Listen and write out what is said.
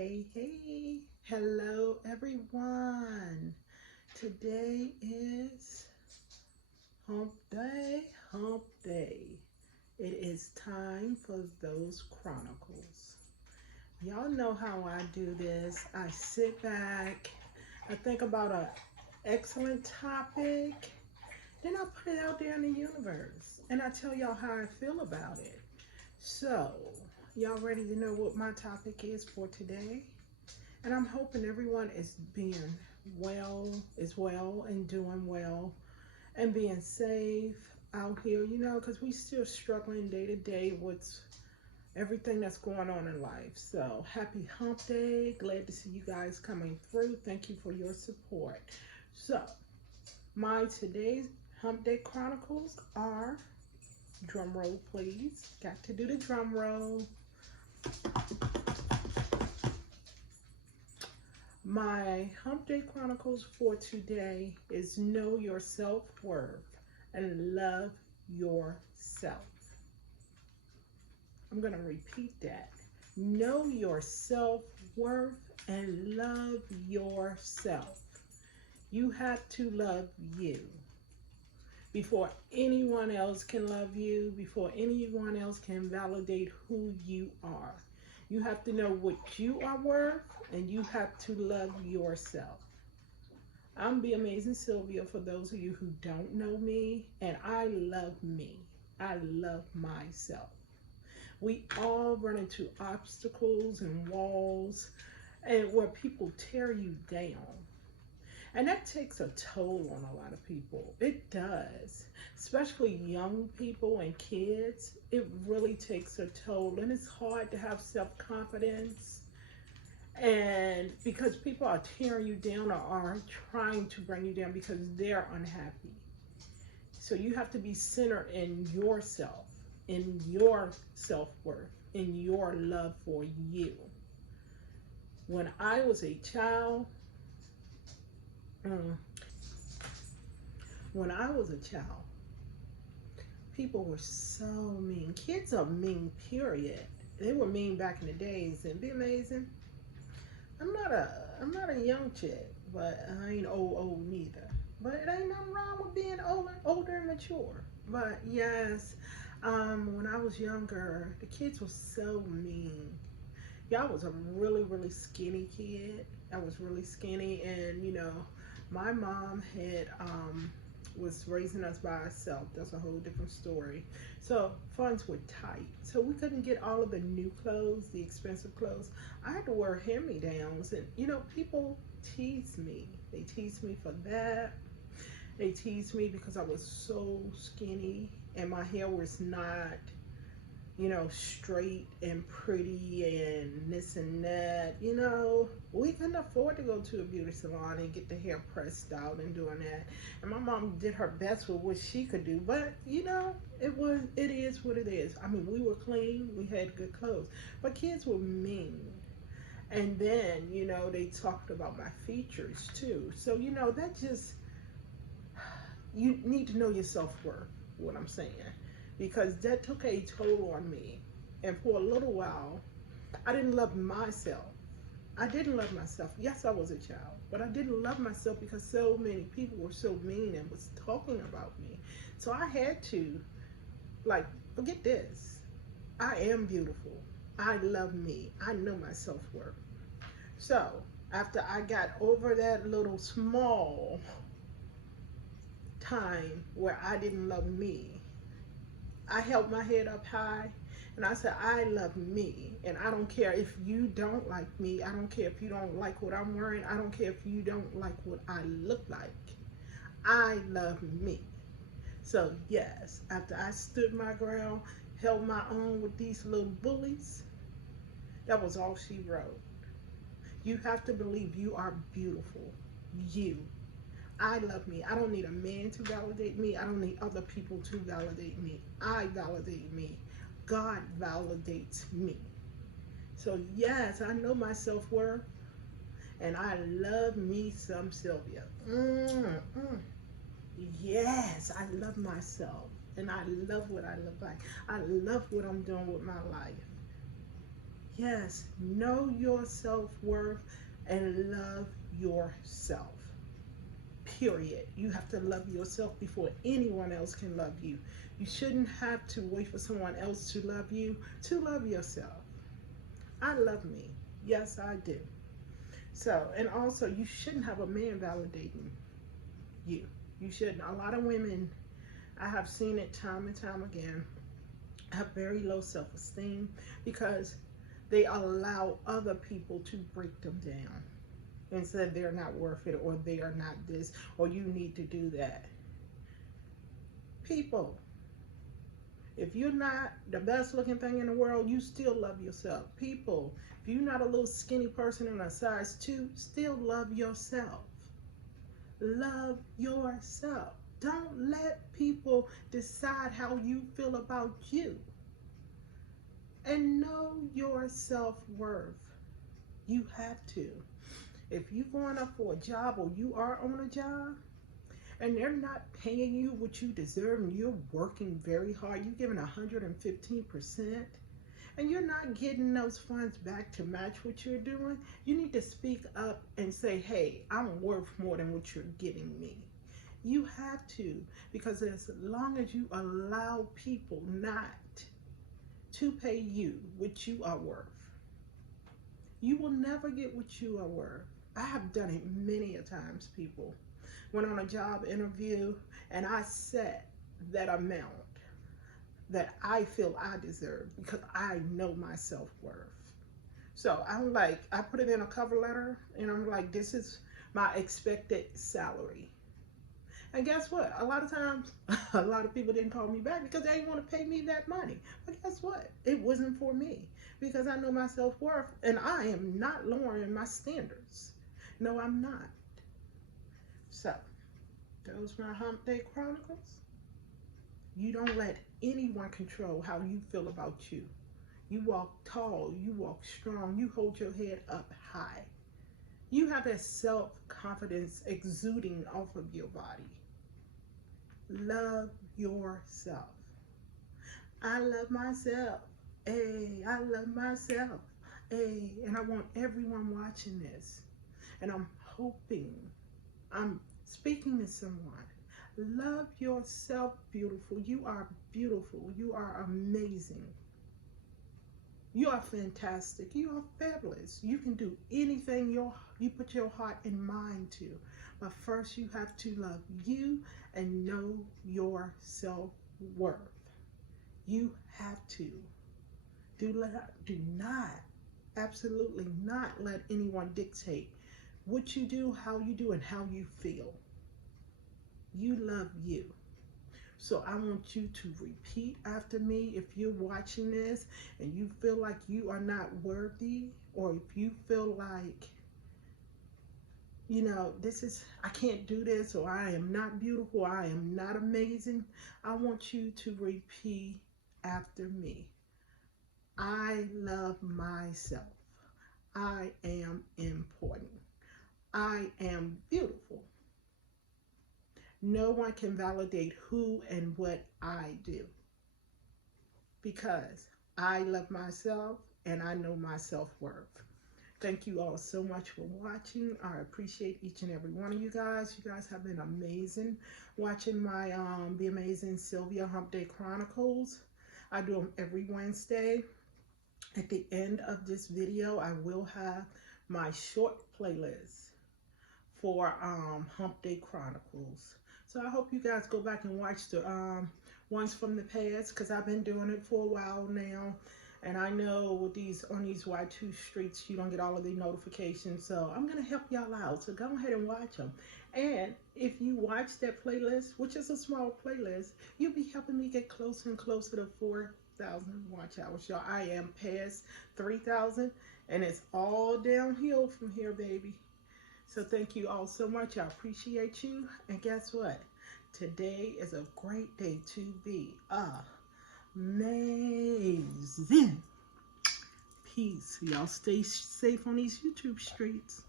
Hey. Hello, everyone. Today is Hump Day, Hump Day. It is time for those Chronicles. Y'all know how I do this. I sit back, I think about an excellent topic, then I put it out there in the universe, and I tell y'all how I feel about it. So, y'all ready to know what my topic is for today? And I'm hoping everyone is being well and doing well and being safe out here, because we still struggling day to day with everything that's going on in life. So happy hump day. Glad to see you guys coming through. Thank you for your support. So my today's hump day chronicles are, drum roll please. Got to do the drum roll. My Hump Day Chronicles for today is know your self-worth and love yourself. I'm going to repeat that. Know your self-worth and love yourself. You have to love you before anyone else can love you, before anyone else can validate who you are. You have to know what you are worth, and you have to love yourself. I'm the amazing Sylvia for those of you who don't know me, and I love me. I love myself. We all run into obstacles and walls and where people tear you down. And that takes a toll on a lot of people. It does, especially young people and kids. It really takes a toll, and it's hard to have self-confidence. And because people are tearing you down or are trying to bring you down because they're unhappy. So you have to be centered in yourself, in your self-worth, in your love for you. When I was a child, when I was a child, people were so mean. Kids are mean, period. They were mean back in the days, and be amazing. I'm not a young chick, but I ain't old neither. But it ain't nothing wrong with being older and mature. But yes, when I was younger, the kids were so mean. Yeah, I was a really skinny kid. I was really skinny, and my mom had was raising us by herself. That's a whole different story. So funds were tight. So we couldn't get all of the new clothes, the expensive clothes. I had to wear hand-me-downs, and people teased me. They teased me for that. They teased me because I was so skinny and my hair was not straight and pretty and this and that. We couldn't afford to go to a beauty salon and get the hair pressed out and doing that. And my mom did her best with what she could do, but it is what it is. I mean, we were clean, we had good clothes, but kids were mean. And then, they talked about my features too. So, that just, you need to know your self-worth, what I'm saying, because that took a toll on me. And for a little while, I didn't love myself. I didn't love myself. Yes, I was a child, but I didn't love myself because so many people were so mean and was talking about me. So I had to, forget this. I am beautiful. I love me. I know my self-worth. So after I got over that little small time where I didn't love me, I held my head up high and I said, I love me. And I don't care if you don't like me. I don't care if you don't like what I'm wearing. I don't care if you don't like what I look like. I love me. So yes, after I stood my ground, held my own with these little bullies, that was all she wrote. You have to believe you are beautiful. You. I love me. I don't need a man to validate me. I don't need other people to validate me. I validate me. God validates me. So yes, I know my self-worth, and I love me some Sylvia. Yes, I love myself, and I love what I look like. I love what I'm doing with my life. Yes, know your self-worth and love yourself. Period. You have to love yourself before anyone else can love you. You shouldn't have to wait for someone else to love you to love yourself. I love me. Yes, I do. So, and also, you shouldn't have a man validating you. You shouldn't. A lot of women, I have seen it time and time again, have very low self-esteem because they allow other people to break them down and said they're not worth it, or they are not this, or you need to do that. People, if you're not the best looking thing in the world, you still love yourself. People, if you're not a little skinny person in a size 2, still love yourself. Love yourself. Don't let people decide how you feel about you. And know your self-worth. You have to. If you're going up for a job, or you are on a job, and they're not paying you what you deserve, and you're working very hard, you're giving 115%, and you're not getting those funds back to match what you're doing, you need to speak up and say, hey, I'm worth more than what you're giving me. You have to, because as long as you allow people not to pay you what you are worth, you will never get what you are worth. I have done it many a times, people. Went on a job interview and I set that amount that I feel I deserve because I know my self-worth. So I'm like, I put it in a cover letter and I'm like, this is my expected salary. And guess what? A lot of times, a lot of people didn't call me back because they didn't want to pay me that money. But guess what? It wasn't for me because I know my self-worth and I am not lowering my standards. No, I'm not. So, those are my Hump Day Chronicles. You don't let anyone control how you feel about you. You walk tall, you walk strong, you hold your head up high. You have that self-confidence exuding off of your body. Love yourself. I love myself. Hey, I love myself. Hey, and I want everyone watching this. And I'm hoping, I'm speaking to someone. Love yourself, beautiful. You are beautiful. You are amazing. You are fantastic. You are fabulous. You can do anything you put your heart and mind to. But first you have to love you and know your self-worth. You have to. Do not, absolutely not let anyone dictate what you do, how you do, and how you feel. You love you. So I want you to repeat after me. If you're watching this and you feel like you are not worthy, or if you feel like, you know, I can't do this, or I am not beautiful, I am not amazing, I want you to repeat after me. I love myself. I am important. I am beautiful. No one can validate who and what I do because I love myself and I know my self-worth. Thank you all so much for watching. I appreciate each and every one of you guys. You guys have been amazing watching my The Amazing Sylvia Hump Day Chronicles. I do them every Wednesday. At the end of this video, I will have my short playlist for Hump Day Chronicles. So I hope you guys go back and watch the ones from the past, because I've been doing it for a while now. And I know with on these Y2 streets, you don't get all of the notifications. So I'm going to help y'all out. So go ahead and watch them. And if you watch that playlist, which is a small playlist, you'll be helping me get closer and closer to 4,000 watch hours. Y'all, I am past 3,000. And it's all downhill from here, baby. So thank you all so much. I appreciate you. And guess what? Today is a great day to be amazing. Peace. Y'all stay safe on these YouTube streets.